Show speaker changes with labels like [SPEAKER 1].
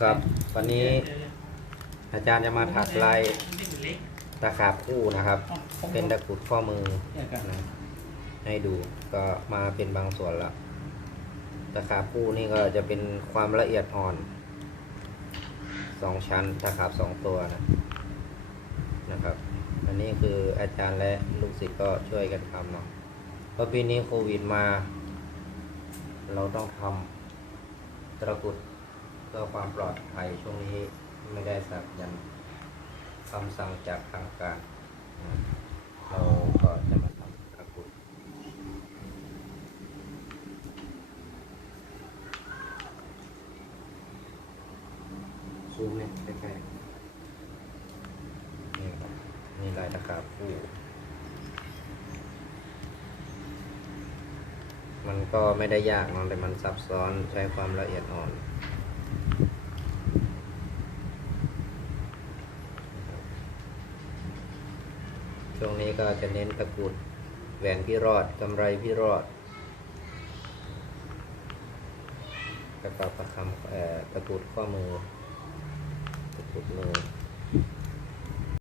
[SPEAKER 1] ครับ วันนี้อาจารย์จะมาถักลายตะขาบคู่นะครับ เป็นตะกรุดข้อมือ
[SPEAKER 2] นะ
[SPEAKER 1] ให้ดูก็มาเป็นบางส่วนละตะขาบคู่นี่ก็จะเป็นความละเอียดอ่อนสองชั้นตะขาบสองตัวนะนะครับ อันนี้คืออาจารย์และลูกศิษย์ก็ช่วยกันทำเนาะเพราะปีนี้โควิดมา เราต้องทำ ตะกรุดเพื่อความปลอดภัยช่วงนี้ไม่ได้สักยันคำสั่งจากทางการ เราก็จะมาทำตะกรุดซูมเนี่ยใกล้ๆนี่ครับนี่ลายตะขาบคู่ มันก็ไม่ได้ยากนะแต่มันซับซ้อนใช้ความละเอียดอ่อน ช่วงนี้ก็จะเน้นตะกรุดแหวนพี่รอดกำไรพี่รอดกระเป๋าประคำตะกุดข้อมือตะกุดมือ